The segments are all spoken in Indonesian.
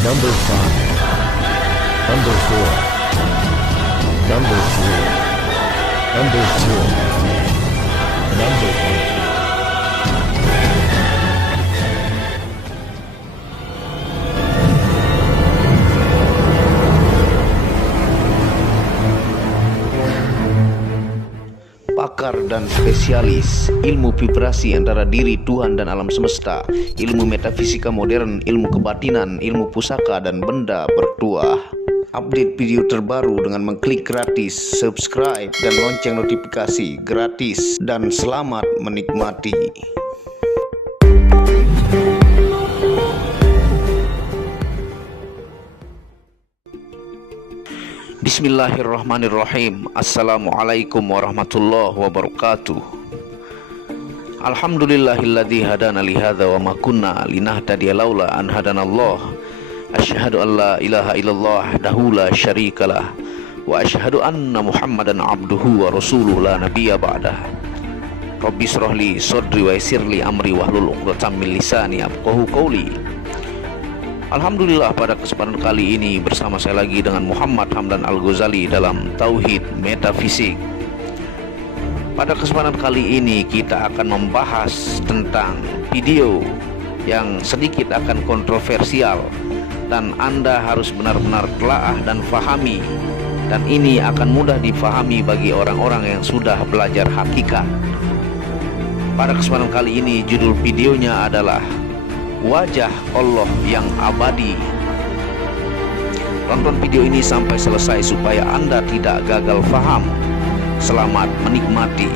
Number 5, Number 4, Number 3, Number 2, Number 1. Pakar dan spesialis ilmu vibrasi antara diri Tuhan dan alam semesta, ilmu metafisika modern, ilmu kebatinan, ilmu pusaka dan benda bertuah. Update video terbaru dengan mengklik gratis, subscribe dan lonceng notifikasi gratis, dan selamat menikmati. Bismillahirrahmanirrahim. Assalamualaikum warahmatullahi wabarakatuh. Alhamdulillahilladzi hadana lihadza wa ma kunna linahtadiya laula an hadanallah. Asyhadu an la ilaha illallah wahdahu la syarikalah wa asyhadu anna Muhammadan abduhu wa rasuluhu la nabiyya ba'dah. Rabbi shrahli sadri wa yassirli amri wahlul 'uqdatam min lisani yafqahu qawli. Alhamdulillah, pada kesempatan kali ini bersama saya lagi dengan Muhammad Hamdan Al-Ghazali dalam Tauhid Metafisik. Pada kesempatan kali ini kita akan membahas tentang video yang sedikit akan kontroversial dan Anda harus benar-benar telaah dan fahami, dan ini akan mudah difahami bagi orang-orang yang sudah belajar hakikat. Pada kesempatan kali ini judul videonya adalah Wajah Allah yang Abadi. Tonton video ini sampai selesai supaya Anda tidak gagal faham. Selamat menikmati.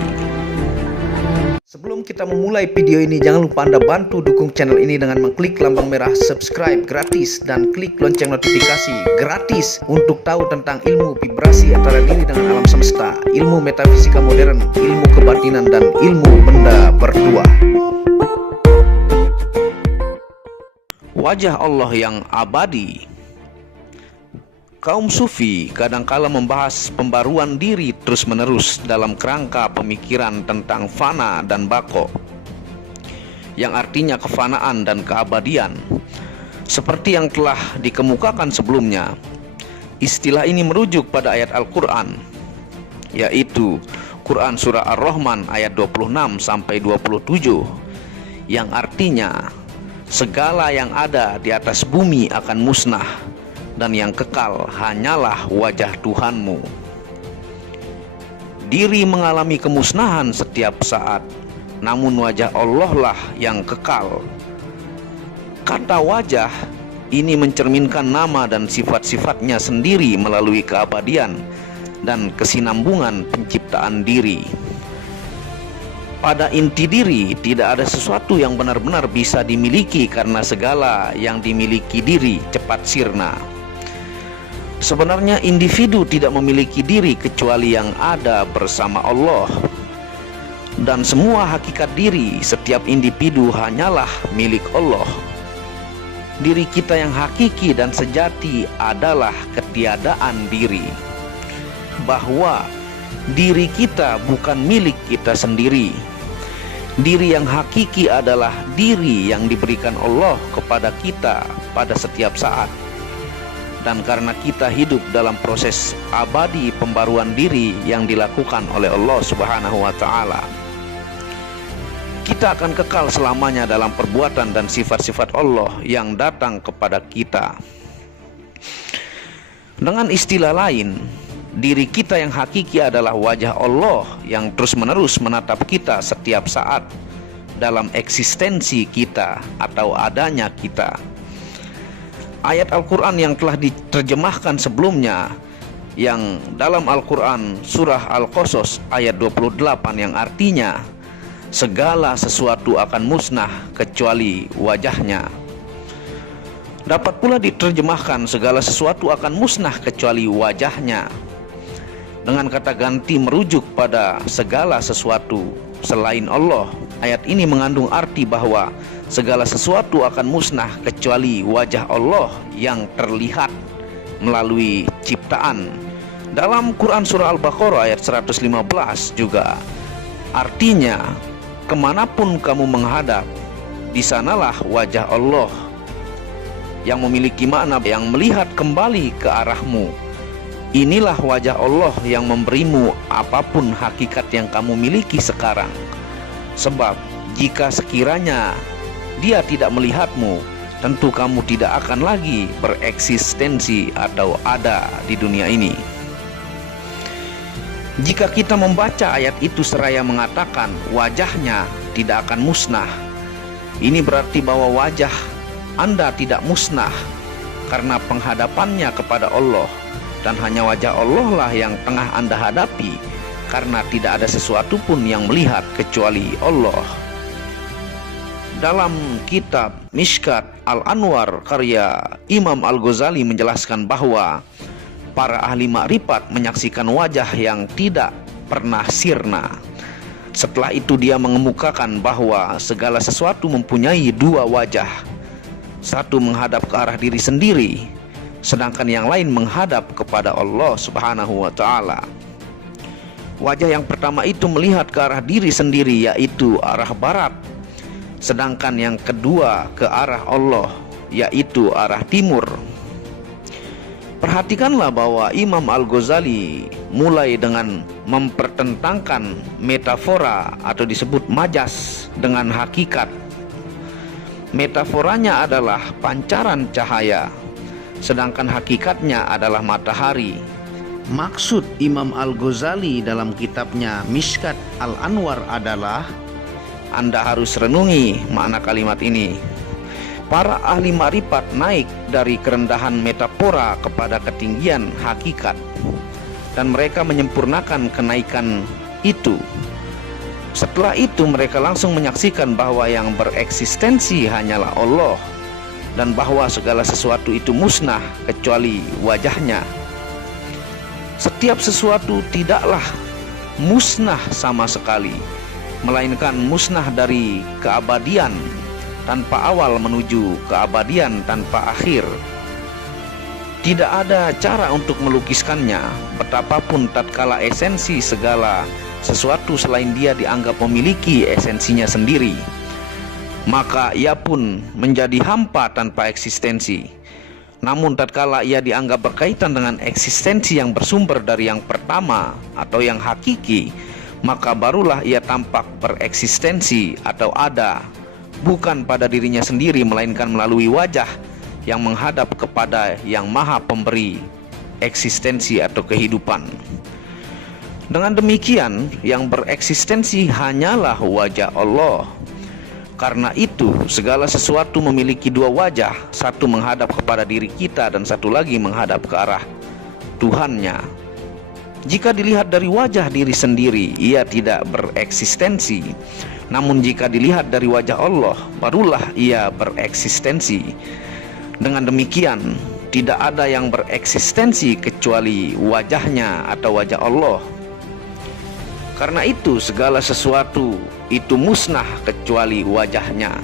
Sebelum kita memulai video ini, jangan lupa Anda bantu dukung channel ini dengan mengklik lambang merah subscribe gratis dan klik lonceng notifikasi gratis untuk tahu tentang ilmu vibrasi antara diri dengan alam semesta, ilmu metafisika modern, ilmu kebatinan dan ilmu benda bertuah. Wajah Allah yang abadi. Kaum sufi kadangkala membahas pembaruan diri terus-menerus dalam kerangka pemikiran tentang fana dan bako, yang artinya kefanaan dan keabadian. Seperti yang telah dikemukakan sebelumnya, istilah ini merujuk pada ayat Al-Quran, yaitu Quran Surah Ar-Rahman ayat 26-27, yang artinya segala yang ada di atas bumi akan musnah, dan yang kekal hanyalah wajah Tuhanmu. Diri mengalami kemusnahan setiap saat, namun wajah Allah lah yang kekal. Kata wajah ini mencerminkan nama dan sifat-sifatnya sendiri melalui keabadian dan kesinambungan penciptaan diri. Pada inti diri tidak ada sesuatu yang benar-benar bisa dimiliki karena segala yang dimiliki diri cepat sirna. Sebenarnya individu tidak memiliki diri kecuali yang ada bersama Allah. Dan semua hakikat diri setiap individu hanyalah milik Allah. Diri kita yang hakiki dan sejati adalah ketiadaan diri. Bahwa diri kita bukan milik kita sendiri. Diri yang hakiki adalah diri yang diberikan Allah kepada kita pada setiap saat. Dan karena kita hidup dalam proses abadi pembaruan diri yang dilakukan oleh Allah Subhanahu wa Ta'ala, kita akan kekal selamanya dalam perbuatan dan sifat-sifat Allah yang datang kepada kita. Dengan istilah lain, diri kita yang hakiki adalah wajah Allah yang terus-menerus menatap kita setiap saat dalam eksistensi kita atau adanya kita. Ayat Al-Quran yang telah diterjemahkan sebelumnya, yang dalam Al-Quran Surah Al-Qasas ayat 28, yang artinya segala sesuatu akan musnah kecuali wajahnya, dapat pula diterjemahkan segala sesuatu akan musnah kecuali wajahnya, dengan kata ganti merujuk pada segala sesuatu selain Allah. Ayat ini mengandung arti bahwa segala sesuatu akan musnah kecuali wajah Allah yang terlihat melalui ciptaan. Dalam Quran Surah Al-Baqarah ayat 115 juga artinya, kemanapun kamu menghadap, di sanalah wajah Allah. yang memiliki makna yang melihat kembali ke arahmu. Inilah wajah Allah yang memberimu apapun hakikat yang kamu miliki sekarang. Sebab jika sekiranya Dia tidak melihatmu, tentu kamu tidak akan lagi bereksistensi atau ada di dunia ini. Jika kita membaca ayat itu seraya mengatakan wajahnya tidak akan musnah, ini berarti bahwa wajah Anda tidak musnah karena penghadapannya kepada Allah, dan hanya wajah Allah lah yang tengah Anda hadapi, karena tidak ada sesuatu pun yang melihat kecuali Allah. Dalam kitab Mishkat Al-Anwar karya Imam Al-Ghazali menjelaskan bahwa para ahli makrifat menyaksikan wajah yang tidak pernah sirna. Setelah itu dia mengemukakan bahwa segala sesuatu mempunyai dua wajah. Satu menghadap ke arah diri sendiri, sedangkan yang lain menghadap kepada Allah Subhanahu wa ta'ala. Wajah yang pertama itu melihat ke arah diri sendiri, yaitu arah barat. Sedangkan yang kedua ke arah Allah, yaitu arah timur. Perhatikanlah bahwa Imam Al-Ghazali mulai dengan mempertentangkan metafora atau disebut majas dengan hakikat. Metaforanya adalah pancaran cahaya, sedangkan hakikatnya adalah matahari. Maksud Imam Al-Ghazali dalam kitabnya Mishkat Al-Anwar adalah, Anda harus renungi makna kalimat ini. Para ahli makrifat naik dari kerendahan metafora kepada ketinggian hakikat, dan mereka menyempurnakan kenaikan itu. Setelah itu mereka langsung menyaksikan bahwa yang bereksistensi hanyalah Allah, dan bahwa segala sesuatu itu musnah kecuali wajahnya. Setiap sesuatu tidaklah musnah sama sekali, melainkan musnah dari keabadian tanpa awal menuju keabadian tanpa akhir. Tidak ada cara untuk melukiskannya, betapapun tatkala esensi segala sesuatu selain dia dianggap memiliki esensinya sendiri, maka ia pun menjadi hampa tanpa eksistensi. Namun tatkala ia dianggap berkaitan dengan eksistensi yang bersumber dari yang pertama atau yang hakiki, maka barulah ia tampak bereksistensi atau ada, bukan pada dirinya sendiri, melainkan melalui wajah yang menghadap kepada yang maha pemberi eksistensi atau kehidupan. Dengan demikian, yang bereksistensi hanyalah wajah Allah. Karena itu, segala sesuatu memiliki dua wajah, satu menghadap kepada diri kita dan satu lagi menghadap ke arah Tuhannya. Jika dilihat dari wajah diri sendiri, ia tidak bereksistensi. Namun jika dilihat dari wajah Allah, barulah ia bereksistensi. Dengan demikian, tidak ada yang bereksistensi kecuali wajahnya atau wajah Allah. Karena itu segala sesuatu itu musnah kecuali wajahnya.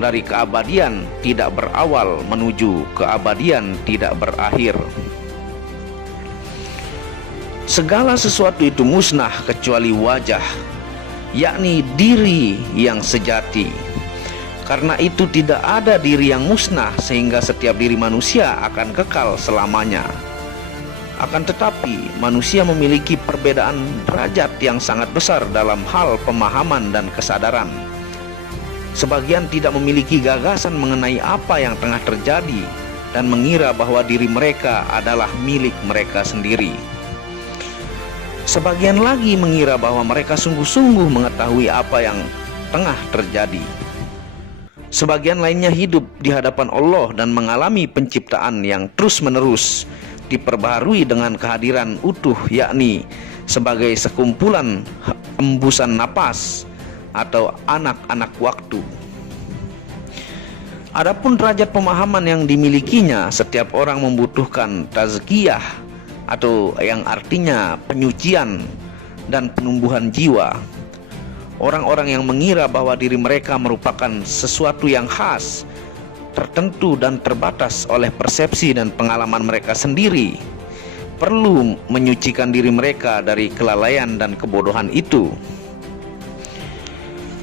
Dari keabadian tidak berawal menuju keabadian tidak berakhir. Segala sesuatu itu musnah kecuali wajah, yakni diri yang sejati. Karena itu tidak ada diri yang musnah, sehingga setiap diri manusia akan kekal selamanya. Akan tetapi manusia memiliki perbedaan derajat yang sangat besar dalam hal pemahaman dan kesadaran. Sebagian tidak memiliki gagasan mengenai apa yang tengah terjadi dan mengira bahwa diri mereka adalah milik mereka sendiri. Sebagian lagi mengira bahwa mereka sungguh-sungguh mengetahui apa yang tengah terjadi. Sebagian lainnya hidup di hadapan Allah dan mengalami penciptaan yang terus-menerus diperbaharui dengan kehadiran utuh, yakni sebagai sekumpulan embusan napas atau anak-anak waktu. Adapun derajat pemahaman yang dimilikinya, setiap orang membutuhkan tazkiyah atau yang artinya penyucian dan penumbuhan jiwa. Orang-orang yang mengira bahwa diri mereka merupakan sesuatu yang khas, tertentu dan terbatas oleh persepsi dan pengalaman mereka sendiri, perlu menyucikan diri mereka dari kelalaian dan kebodohan itu.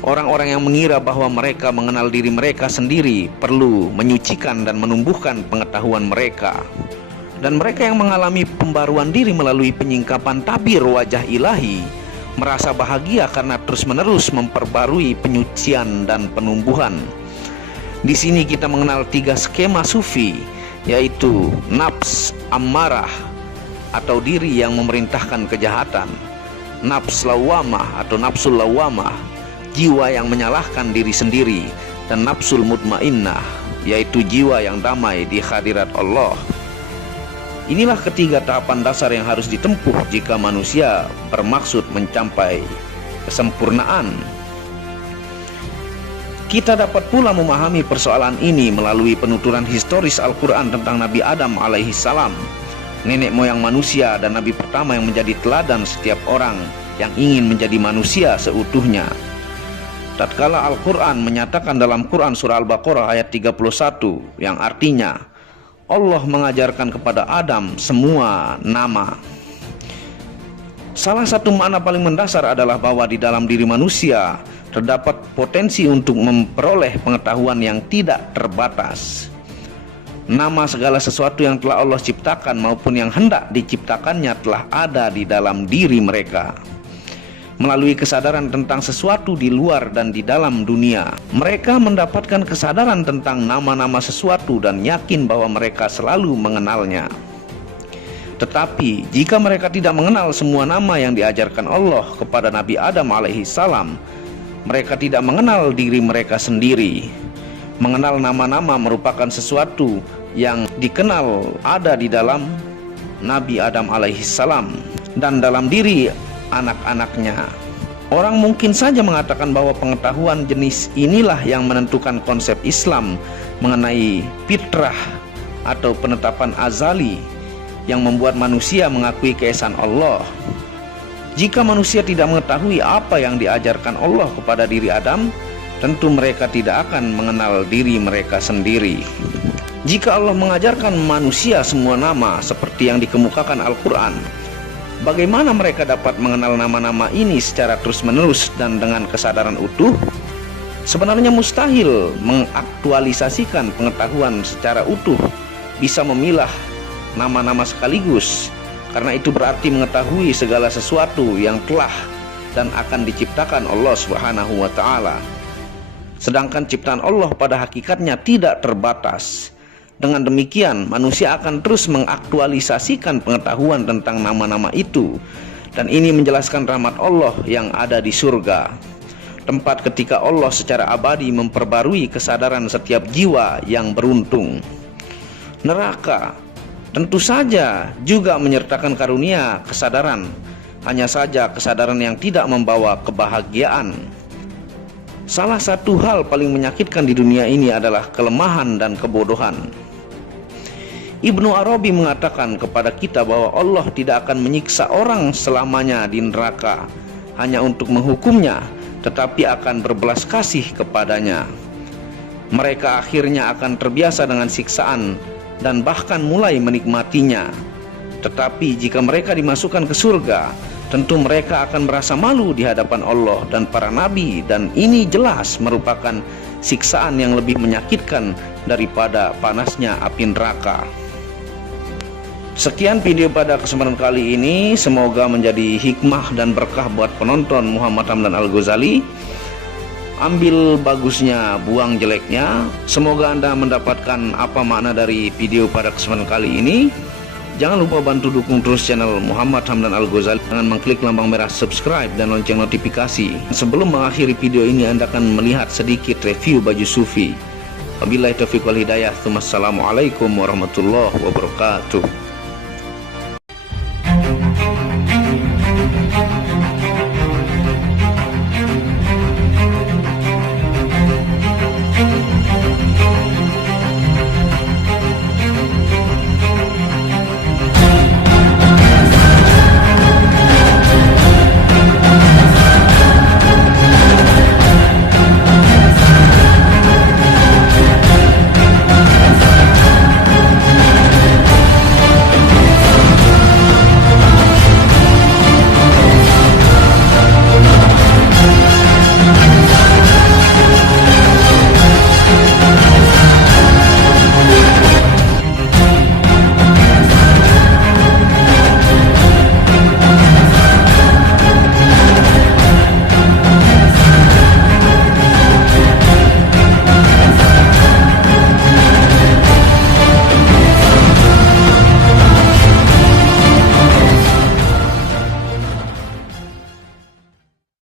Orang-orang yang mengira bahwa mereka mengenal diri mereka sendiri perlu menyucikan dan menumbuhkan pengetahuan mereka. Dan mereka yang mengalami pembaruan diri melalui penyingkapan tabir wajah ilahi merasa bahagia karena terus-menerus memperbarui penyucian dan penumbuhan. Di sini kita mengenal 3 skema sufi, yaitu nafs ammarah atau diri yang memerintahkan kejahatan, nafs lawamah atau nafsul lawamah, jiwa yang menyalahkan diri sendiri, dan nafsul mutmainnah, yaitu jiwa yang damai di hadirat Allah. Inilah ketiga tahapan dasar yang harus ditempuh jika manusia bermaksud mencapai kesempurnaan. Kita dapat pula memahami persoalan ini melalui penuturan historis Al-Quran tentang Nabi Adam alaihi salam, nenek moyang manusia dan nabi pertama yang menjadi teladan setiap orang yang ingin menjadi manusia seutuhnya. Tatkala Al-Quran menyatakan dalam Quran surah Al-Baqarah ayat 31 yang artinya Allah mengajarkan kepada Adam semua nama. Salah satu makna paling mendasar adalah bahwa di dalam diri manusia terdapat potensi untuk memperoleh pengetahuan yang tidak terbatas. Nama segala sesuatu yang telah Allah ciptakan maupun yang hendak diciptakannya telah ada di dalam diri mereka. Melalui kesadaran tentang sesuatu di luar dan di dalam dunia, mereka mendapatkan kesadaran tentang nama-nama sesuatu dan yakin bahwa mereka selalu mengenalnya. Tetapi jika mereka tidak mengenal semua nama yang diajarkan Allah kepada Nabi Adam alaihi salam, mereka tidak mengenal diri mereka sendiri. Mengenal nama-nama merupakan sesuatu yang dikenal ada di dalam Nabi Adam alaihi salam dan dalam diri anak-anaknya. Orang mungkin saja mengatakan bahwa pengetahuan jenis inilah yang menentukan konsep Islam mengenai fitrah atau penetapan azali yang membuat manusia mengakui keesaan Allah. Jika manusia tidak mengetahui apa yang diajarkan Allah kepada diri Adam, tentu mereka tidak akan mengenal diri mereka sendiri. Jika Allah mengajarkan manusia semua nama seperti yang dikemukakan Al-Quran, bagaimana mereka dapat mengenal nama-nama ini secara terus-menerus dan dengan kesadaran utuh? Sebenarnya mustahil mengaktualisasikan pengetahuan secara utuh, bisa memilah nama-nama sekaligus, karena itu berarti mengetahui segala sesuatu yang telah dan akan diciptakan Allah Subhanahu wa Ta'ala. Sedangkan ciptaan Allah pada hakikatnya tidak terbatas. Dengan demikian, manusia akan terus mengaktualisasikan pengetahuan tentang nama-nama itu, dan ini menjelaskan rahmat Allah yang ada di surga, tempat ketika Allah secara abadi memperbarui kesadaran setiap jiwa yang beruntung. Neraka tentu saja juga menyertakan karunia kesadaran, hanya saja kesadaran yang tidak membawa kebahagiaan. Salah satu hal paling menyakitkan di dunia ini adalah kelemahan dan kebodohan. Ibnu Arabi mengatakan kepada kita bahwa Allah tidak akan menyiksa orang selamanya di neraka hanya untuk menghukumnya, tetapi akan berbelas kasih kepadanya. Mereka akhirnya akan terbiasa dengan siksaan dan bahkan mulai menikmatinya. Tetapi jika mereka dimasukkan ke surga, tentu mereka akan merasa malu di hadapan Allah dan para nabi, dan ini jelas merupakan siksaan yang lebih menyakitkan daripada panasnya api neraka. Sekian video pada kesempatan kali ini, semoga menjadi hikmah dan berkah buat penonton Muhammad Hamdan Al-Ghazali. Ambil bagusnya, buang jeleknya. Semoga Anda mendapatkan apa makna dari video pada kesempatan kali ini. Jangan lupa bantu dukung terus channel Muhammad Hamdan Al-Ghazali dengan mengklik lambang merah subscribe dan lonceng notifikasi. Sebelum mengakhiri video ini, Anda akan melihat sedikit review baju sufi. Wabillahi taufiq wal hidayah. Wassalamualaikum warahmatullahi wabarakatuh.